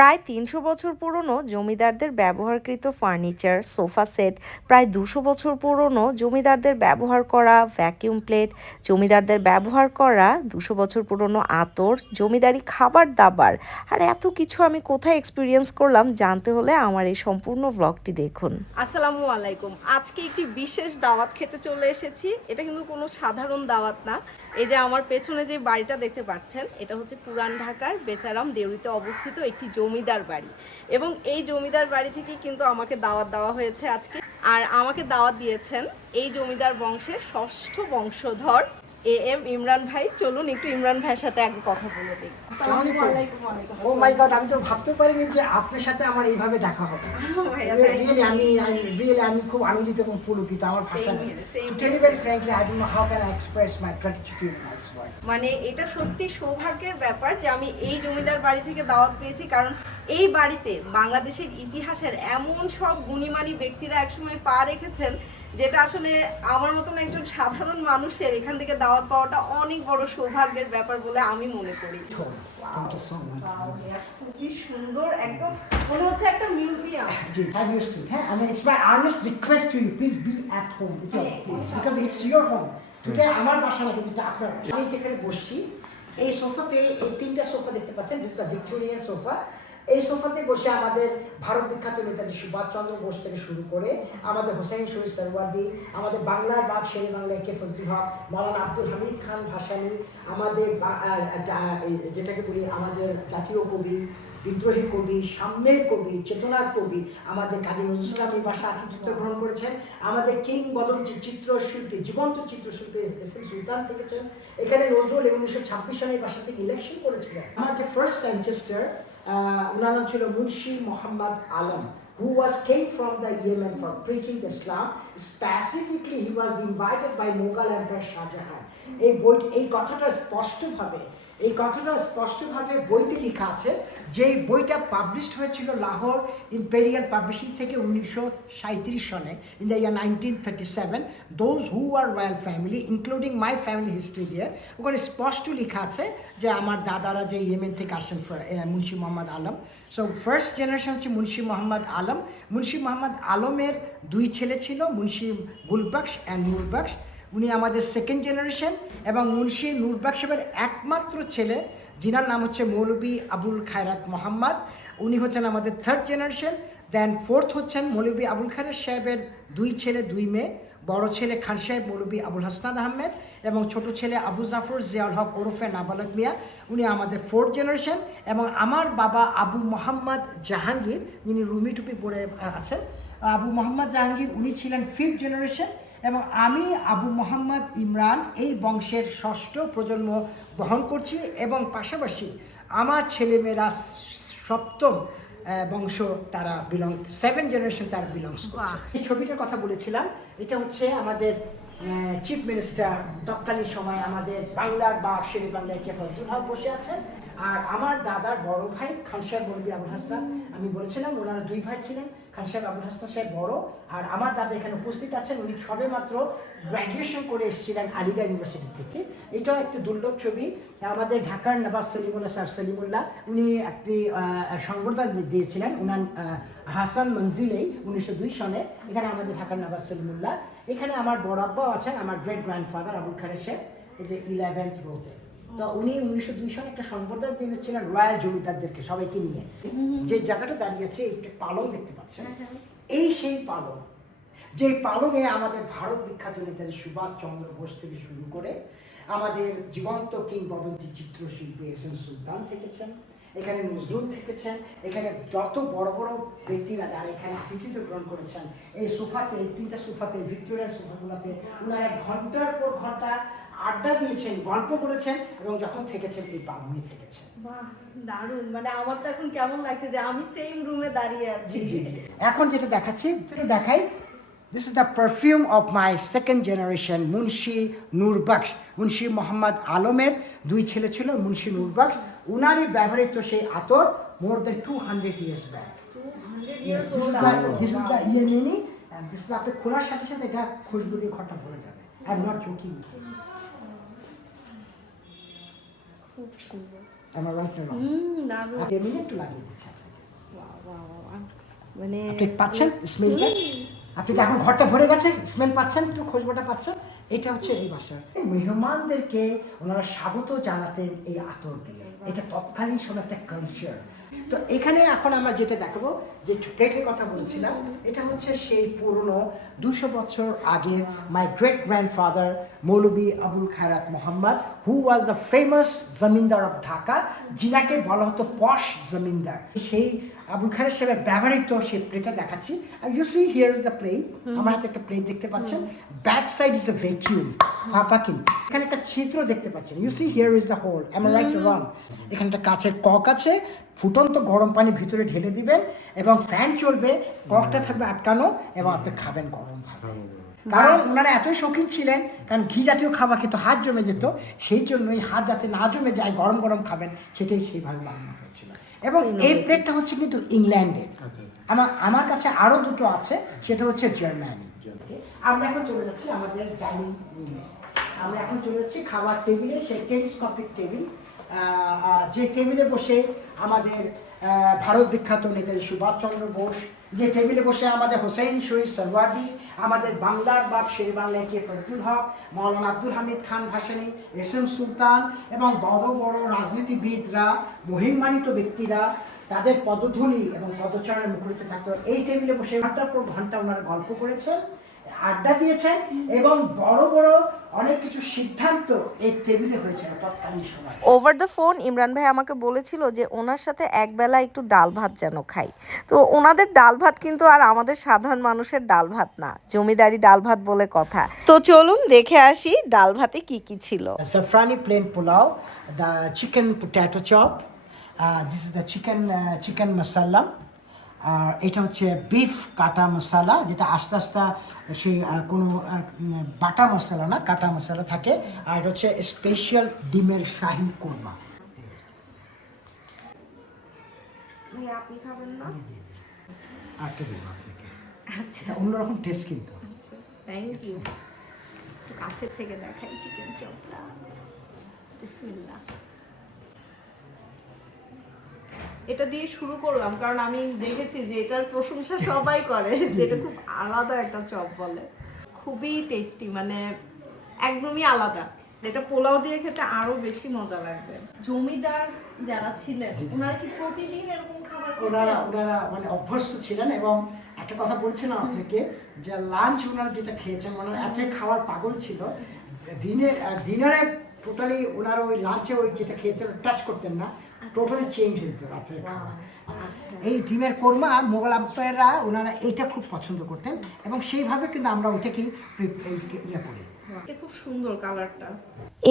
প্রায় তিনশো বছর পুরনো জমিদারদের ব্যবহারকৃত ফার্নিচার, সোফা সেট, প্রায় দুশো বছর পুরনো জমিদারদের ব্যবহার করা ভ্যাকিউম প্লেট জমিদারদের ব্যবহার করা দুশো বছর পুরনো আতর, জমিদারি খাবার দাবার। আর এত কিছু আমি কোথায় এক্সপিরিয়েন্স করলাম জানতে হলে আমার এই সম্পূর্ণ ব্লগটি দেখুন। আসসালামু আলাইকুম। আজকে একটি বিশেষ দাওয়াত খেতে চলে এসেছি। এটা কিন্তু কোনো সাধারণ দাওয়াত না। এই যে আমার পেছনে যে বাড়িটা দেখতে পাচ্ছেন, এটা হচ্ছে পুরান ঢাকার বেচারাম দেউরিতে অবস্থিত একটি জমিদার বাড়ি। এবং এই জমিদার বাড়ি থেকে কিন্তু আমাকে দাওয়াত দেওয়া হয়েছে আজকে। আর আমাকে দাওয়াত দিয়েছেন এই জমিদার বংশের ষষ্ঠ বংশধর এ এম ইমরান ভাই চলুন একটু ইমরান ভাইয়ের সাথে আগে কথা বলে ওয়ালাইকুম ও মাই গড আমি তো ভাবতে পারিনি যে আপনার সাথে আমার এইভাবে দেখা হবে. রিয়েলি আমি রিয়েলি আমি খুব আনন্দিত এবং পুলকিত আমার ভাষা you very frankly I don't know how can I express my gratitude মানে এটা সত্যি সৌভাগ্যের ব্যাপার যে আমি এই জমিদার বাড়ি থেকে দাওয়াত পেয়েছি কারণ এই বাড়িতে বাংলাদেশের ইতিহাসের এমন সব গুণীমানী ব্যক্তিরা একসময় পা রেখেছেন যেটা আসলে আমার মতন একজন সাধারণ মানুষের এখান থেকে দাওয়াত পাওয়াটা অনেক বড় সৌভাগ্যের ব্যাপার বলে আমি মনে করি। সুন্দর একদম মনে হচ্ছে একটা মিউজিয়াম। আমার বাসা না কিন্তু আপনার আমি যেখানে বসছি এই সোফাতে এই তিনটা সোফা দেখতে পাচ্ছেন দিস দ্য ভিক্টোরিয়ান সোফা এই সোফাতে বসে আমাদের ভারত বিখ্যাত নেতাজি সুভাষচন্দ্র বোস থেকে শুরু করে আমাদের হোসেন শহীদ সরওয়ার্দি, আমাদের বাংলার বাঘ শেরে বাংলা কে ফজলুল হক, মৌলানা আব্দুল হামিদ খান ভাসানি, আমাদের যেটাকে বলি আমাদের জাতীয় কবি বিদ্রোহী কবি সাম্যের কবি চেতনার কবি আমাদের কাজী নজরুল ইসলাম ভাষা আতিথ্য গ্রহণ করেছেন আমাদের কিং বদন্তি চিত্রশিল্পী জীবন্ত চিত্রশিল্পী এস এম সুলতান থেকেছেন এখানে নজরুল উনিশশো ছাব্বিশ সালে এই বাসা থেকে ইলেকশন করেছিলেন আমার যে ফার্স্ট সেন্চেস্টার ওনার নাম ছিল Munshi Mohammad Alam who was came from the Yemen for preaching the Islam. Specifically, he was invited by Mughal Emperor Shah Jahan. এই বই এই কথাটা স্পষ্টভাবে এই কথাটা স্পষ্টভাবে বইতে লেখা আছে। যে বইটা পাবলিশড হয়েছিল লাহোর ইম্পেরিয়াল পাবলিশিং থেকে উনিশশো সাঁত্রিশ সনে in the year nineteen thirty seven those who are royal family including my family history দিয়ে ওখানে স্পষ্ট লেখা আছে যে আমার দাদারা যে ইয়েমেন থেকে আসছেন Munshi Mohammad Alam. So first generation হচ্ছে মুন্সি মোহাম্মদ আলম। মুন্সি মোহাম্মদ আলমের দুই ছেলে ছিল, মুন্সি গুলবক্স অ্যান্ড নুরবক্স উনি আমাদের সেকেন্ড জেনারেশন এবং মুন্সি নুরবাক সাহেবের একমাত্র ছেলে যিনার নাম হচ্ছে মৌলবী আবুল খায়রাত মোহাম্মদ। উনি হচ্ছেন আমাদের থার্ড জেনারেশন দেন ফোর্থ হচ্ছেন মৌলবী আবুল খায়রাত সাহেবের দুই ছেলে, দুই মেয়ে। বড় ছেলে খান সাহেব মৌলবী আবুল হাসনাদ আহমেদ এবং ছোট ছেলে আবু জাফর জিয়াউল হক ওরফে নাবালক মিয়া। উনি আমাদের ফোর্থ জেনারেশন এবং আমার বাবা আবু মোহাম্মদ জাহাঙ্গীর, যিনি রুমি টুপি পরে আছেন। আবু মোহাম্মদ জাহাঙ্গীর, উনি ছিলেন ফিফথ জেনারেশন এবং আমি আবু মোহাম্মদ ইমরান এই বংশের ষষ্ঠ প্রজন্ম বহন করছি এবং পাশাপাশি আমার ছেলেমেয়েরা সপ্তম বংশ তারা বিলং সেভেন জেনারেশন তারা বিলংস করছে। এই ছবিটার কথা বলেছিলাম। এটা হচ্ছে আমাদের চিফ মিনিস্টার তৎকালীন সময় আমাদের বাংলার বা শেরি বাংলায় কে ফজলুল বসে আছেন। আর আমার দাদার বড় ভাই খান সাহেব মৌলবী আবুল হাসনান আমি বলেছিলাম ওনারা দুই ভাই ছিলেন, খান সাহেব আবুল হাসনান সাহেব বড়, আর আমার দাদা এখানে উপস্থিত আছেন, উনি সবে মাত্র গ্র্যাজুয়েশন করে এসেছিলেন আলিগড় ইউনিভার্সিটি থেকে। এটাও একটি দুর্লভ ছবি। আমাদের ঢাকার নবাব সলিমুল্লাহ স্যার সলিমুল্লাহ, উনি একটি সংবর্ধনা দিয়েছিলেন। উনার হাসান মঞ্জিলেই উনিশশো দুই সনে এখানে আমাদের ঢাকার নবাব সলিমুল্লাহ। এখানে আমার বড় আব্বাও আছেন, আমার গ্রেট গ্র্যান্ডফাদার আবুল খানের শেখ, এই যে ইলেভেন্থ রোতে তো উনি উনিশশো দুই সনে একটা সংবর্ধনা দিয়েছিলেন রয়্যাল জমিদারদেরকে সবাইকে নিয়ে। যে জায়গাটা দাঁড়িয়েছে একটা পালং দেখতে পাচ্ছেন। এই সেই পালং যে পালঙে আমাদের ভারত বিখ্যাত নেতাজি সুভাষ চন্দ্র বোস থেকে শুরু করে আমাদের জীবন্ত কিংবদন্তি চিত্রশিল্পী এস এম সুলতান থেকেছেন এখানে নজরুল থেকেছেন এখানে যত বড় বড় ব্যক্তিরা যারা এখানে আতিথ্য গ্রহণ করেছেন এই সোফাতে এই তিনটা সোফাতে ভিক্টোরিয়া সোফাগুলোতে ওনারা ঘণ্টার পর ঘণ্টা আড্ডা দিয়েছেন গল্প করেছেন এবং যখন থেকেছেন এই পালঙে থেকেছেন। বাহ দারুণ। মানে আমার তো এখন কেমন লাগছে যে আমি সেম রুমে দাঁড়িয়ে আছি। জি জি জি। এখন যেটা দেখাচ্ছি দেখাই। This is the perfume of my second generation Munshi Nurbaksh Munshi Mohammad আলমের দুই ছেলে ছিল মুন্সি নূরবক্স উনারই ব্যবহৃত সেই আতর more than two hundred years back 200 years this is the Yemeni this আপনি খোলার সাথে সাথে এটা খুশবু দিয়ে ঘরটা ভরে যাবে। আই এম নট জোকিং খুব সুন্দর আমার রাইট না হুম দারুণ ইয়েমেনি একটু লাগিয়ে দিচ্ছি আপনাকে. মানে আপনি পাচ্ছেন? স্মেলটা আপনি কি এখন ঘরটা ভরে গেছে স্মেল পাচ্ছেন? একটু খোঁজবাটা পাচ্ছেন? এটা হচ্ছে এই বাসার। মেহমানদেরকে ওনারা স্বাগত জানাতেন এই আতর দিয়ে। এটা তৎকালীন সময় একটা কালচার তো এখানে এখন আমরা যেটা দেখাবো, যে প্লেটের কথা বলেছিলাম, এটা হচ্ছে সেই পুরনো দুশো বছর আগের মাই great grandfather Moulvi Abul Khairat Mohammad who was the famous zamindar of Dhaka যিনাকে বলা হতো পশ জমিনদার। সেই আবুল খায়ের সাহেবের ব্যবহৃত সেই প্লেটটা দেখাচ্ছি। আর you see here is the plate আমার হাতে একটা প্লেট দেখতে পাচ্ছেন। Back side is a vacuum ফাঁপাকিং এখানে একটা ছিদ্র দেখতে পাচ্ছেন। You see here is the hole um right wrong এখানে একটা কাছের কক আছে। ফুটন্ত গরম পানি ভিতরে ঢেলে দিবেন এবং ফ্যান চলবে। ককটা থাকবে আটকানো এবং আপনি খাবেন গরম ভাবে কারণ ওনারা এতই শৌখিন ছিলেন কারণ ঘি জাতীয় খাবার খেতে হাত জমে যেত সেই জন্য এই হাত যাতে না জমে যায় গরম গরম খাবেন সেটাই সেইভাবে বানানো হয়েছিল। এবং এই প্লেটটা হচ্ছে কিন্তু ইংল্যান্ডের আমার আমার কাছে আরও দুটো আছে সেটা হচ্ছে জার্মানি। আমরা এখন চলে যাচ্ছি আমাদের ডাইনিং রুমে। আমরা এখন চলে যাচ্ছি খাবার টেবিলে সেই টেলিস্কোপিক টেবিল। যে টেবিলে বসে আমাদের ভারত বিখ্যাত নেতাজি সুভাষচন্দ্র বোস যে টেবিলে বসে আমাদের হোসেন, শহীদ সরওয়ার্দি, আমাদের বাংলার বাপ শের বাংলায় K Fazlul Haque Maulana Abdul Hamid Khan Bhashani, S M Sultan এবং বড় বড় রাজনীতিবিদরা মহিমানিত ব্যক্তিরা তাদের পদধূলি এবং পদচারণে মুখরিত থাকতো এই টেবিলে বসে ঘণ্টার পর ঘণ্টা ওনারা গল্প করেছেন। আড্ডা দিয়েছেন এবং বড় বড় অনেক কিছু সিদ্ধান্ত এই টেবিলে হয়েছিল তৎকালীন সময়। ওভার দ্য ফোন ইমরান ভাই আমাকে বলেছিল যে ওনার সাথে একবেলা একটু ডাল ভাত যেন খাই। তো ওনাদের ডাল ভাত কিন্তু আর আমাদের সাধারণ মানুষের ডাল ভাত না জমিদারি ডাল ভাত বলে কথা। তো চলুন দেখে আসি ডাল ভাতে কি কি ছিল। Safrani plain pulao the chicken potato chop is the chicken uh, chicken masala. আর এটা হচ্ছে বিফ কাটা মশালা যেটা আস্তে আস্তে সেই কোনো বাটা মশলা না কাটা মশলা থাকে। আর এটা হচ্ছে স্পেশাল ডিমের শাহি কোরমা। আর কে দেবো আপনাকে? আচ্ছা। অন্যরকম টেস্ট কিন্তু। থ্যাংক ইউ কাছের থেকে দেখাই চিকেন চপটা বিসমিল্লাহ। এটা দিয়ে শুরু করলাম কারণ আমি দেখেছি যে এটার প্রশংসা সবাই করে যে এটা খুব আলাদা একটা চপ বলে। খুবই টেস্টি মানে একদমই আলাদা। এটা পোলাও দিয়ে খেতে আরও বেশি মজা লাগবে। জমিদার যারা ছিলেন ওনারা কি প্রতিদিন এরকম খাবার ওনারা? ওনারা মানে অভ্যস্ত ছিলেন এবং একটা কথা বলছিলাম আপনাকে যে লাঞ্চ ওনারা যেটা খেয়েছেন মানে এতই খাওয়ার পাগল ছিল দিনে ডিনারে টোটালি ওনারা ওই লাঞ্চে ওই যেটা খেয়েছেন টাচ করতেন না। টোটালি চেঞ্জ হয়ে যেত রাত্রের খাবার আচ্ছা এই ডিমের কোরমা মোগল আম্পায়াররা ওনারা এইটা খুব পছন্দ করতেন এবং সেইভাবে কিন্তু আমরা ওইটাকেই ইয়ে করি। খুব সুন্দর কালারটা।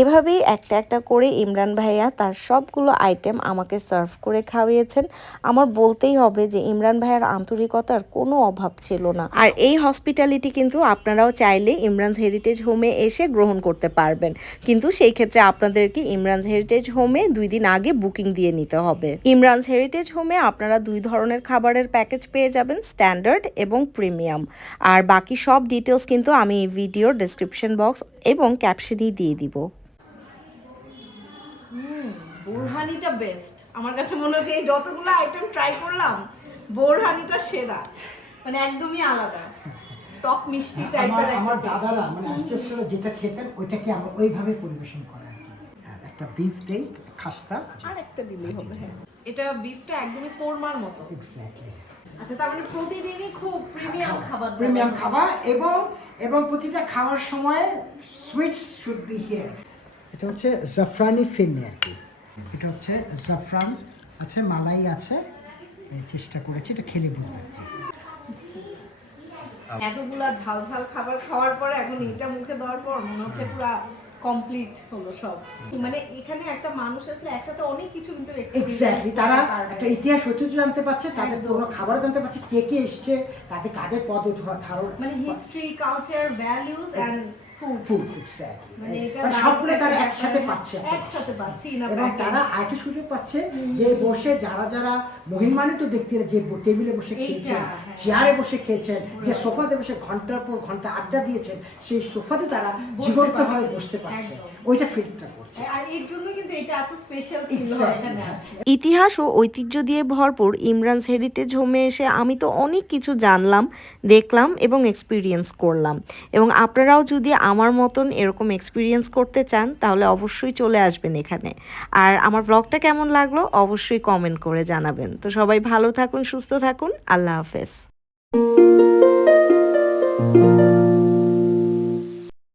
এভাবেই একটা একটা করে ইমরান ভাইয়া তার সবগুলো আইটেম আমাকে সার্ভ করে খাওয়িয়েছেন। আমার বলতেই হবে যে ইমরান ভাইয়ার আন্তরিকতার কোনো অভাব ছিল না। আর এই হসপিটালিটি কিন্তু আপনারাও চাইলে ইমরানস হেরিটেজ হোমে এসে গ্রহণ করতে পারবেন। কিন্তু সেই ক্ষেত্রে আপনাদেরকে ইমরানস হেরিটেজ হোমে দুই দিন আগে বুকিং দিয়ে নিতে হবে। ইমরানস হেরিটেজ হোমে আপনারা দুই ধরনের খাবারের প্যাকেজ পেয়ে যাবেন স্ট্যান্ডার্ড এবং প্রিমিয়াম। আর বাকি সব ডিটেলস কিন্তু আমি এই ভিডিওর ডেসক্রিপশন বক্স এবং ক্যাপশনেই দিয়ে দিব। বোরহানিটা বেস্ট আমার কাছে মনে হচ্ছে এই যতগুলো আইটেম ট্রাই করলাম বোরহানিটা সেরা। মানে একদমই আলাদা। টক মিষ্টি টাইপের আমার দাদারা মানে যেটা খেতেন ওইটাকে আমরা ওইভাবে পরিবেশন করা আর কি। একটা বিফ দেই খাস্তা আর একটা দিলেই হবে হ্যাঁ। এটা বিফটা একদমই কোরমার মতো। এক্স্যাক্টলি আচ্ছা তার মানে প্রতিদিনই খুব প্রিমিয়াম খাবার প্রিমিয়াম খাবার এবং এবং প্রতিটা খাওয়ার সময় সুইটস শুড বি হিয়ার এটা হচ্ছে জাফরানি ফিরনি আর কি। এটা হচ্ছে জাফরান আছে মালাই আছে। চেষ্টা করেছি এটা খেলে বুঝবেন এতগুলা ঝাল ঝাল খাবার খাওয়ার পরে এখন এটা মুখে দেওয়ার পর মনে হচ্ছে পুরো কমপ্লিট হলো সব মানে এখানে একটা মানুষ আসলে একসাথে অনেক কিছু কিন্তু এক্স্যাক্টলি তারা। একটা ইতিহাস ঐতিহ্য জানতে পারছে তাদের একদম। কোনো খাবার জানতে পারছে কে কে এসছে তাতে কাদের পদ ধারণ মানে history culture values and food exactly মানে এটা সবগুলো তারা একসাথে পাচ্ছে একসাথে পাচ্ছি এবং তারা আরেকটি সুযোগ পাচ্ছে যে বসে যারা যারা মহিমানিত ব্যক্তিরা যে টেবিলে বসে এইটা, খেয়েছেন হ্যাঁ। চেয়ারে বসে খেয়েছেন যে সোফাতে বসে ঘণ্টার পর ঘণ্টা আড্ডা দিয়েছেন সেই সোফাতে তারা জীবন্ত হয়ে বসতে পারছে। ওইটা ফিলটা করছে। আর এর জন্য কিন্তু এটা এত স্পেশাল ফিল হয় এখানে ইতিহাস ও ঐতিহ্য দিয়ে ভরপুর ইমরানস হেরিটেজ হোমে এসে আমি তো অনেক কিছু জানলাম দেখলাম এবং এক্সপিরিয়েন্স করলাম। এবং আপনারাও যদি আমার মতন এরকম এক্সপিরিয়েন্স করতে চান তাহলে অবশ্যই চলে আসবেন এখানে। আর আমার ব্লগটা কেমন লাগল অবশ্যই কমেন্ট করে জানাবেন। তো সবাই ভালো থাকুন সুস্থ থাকুন আল্লাহ হাফেজ।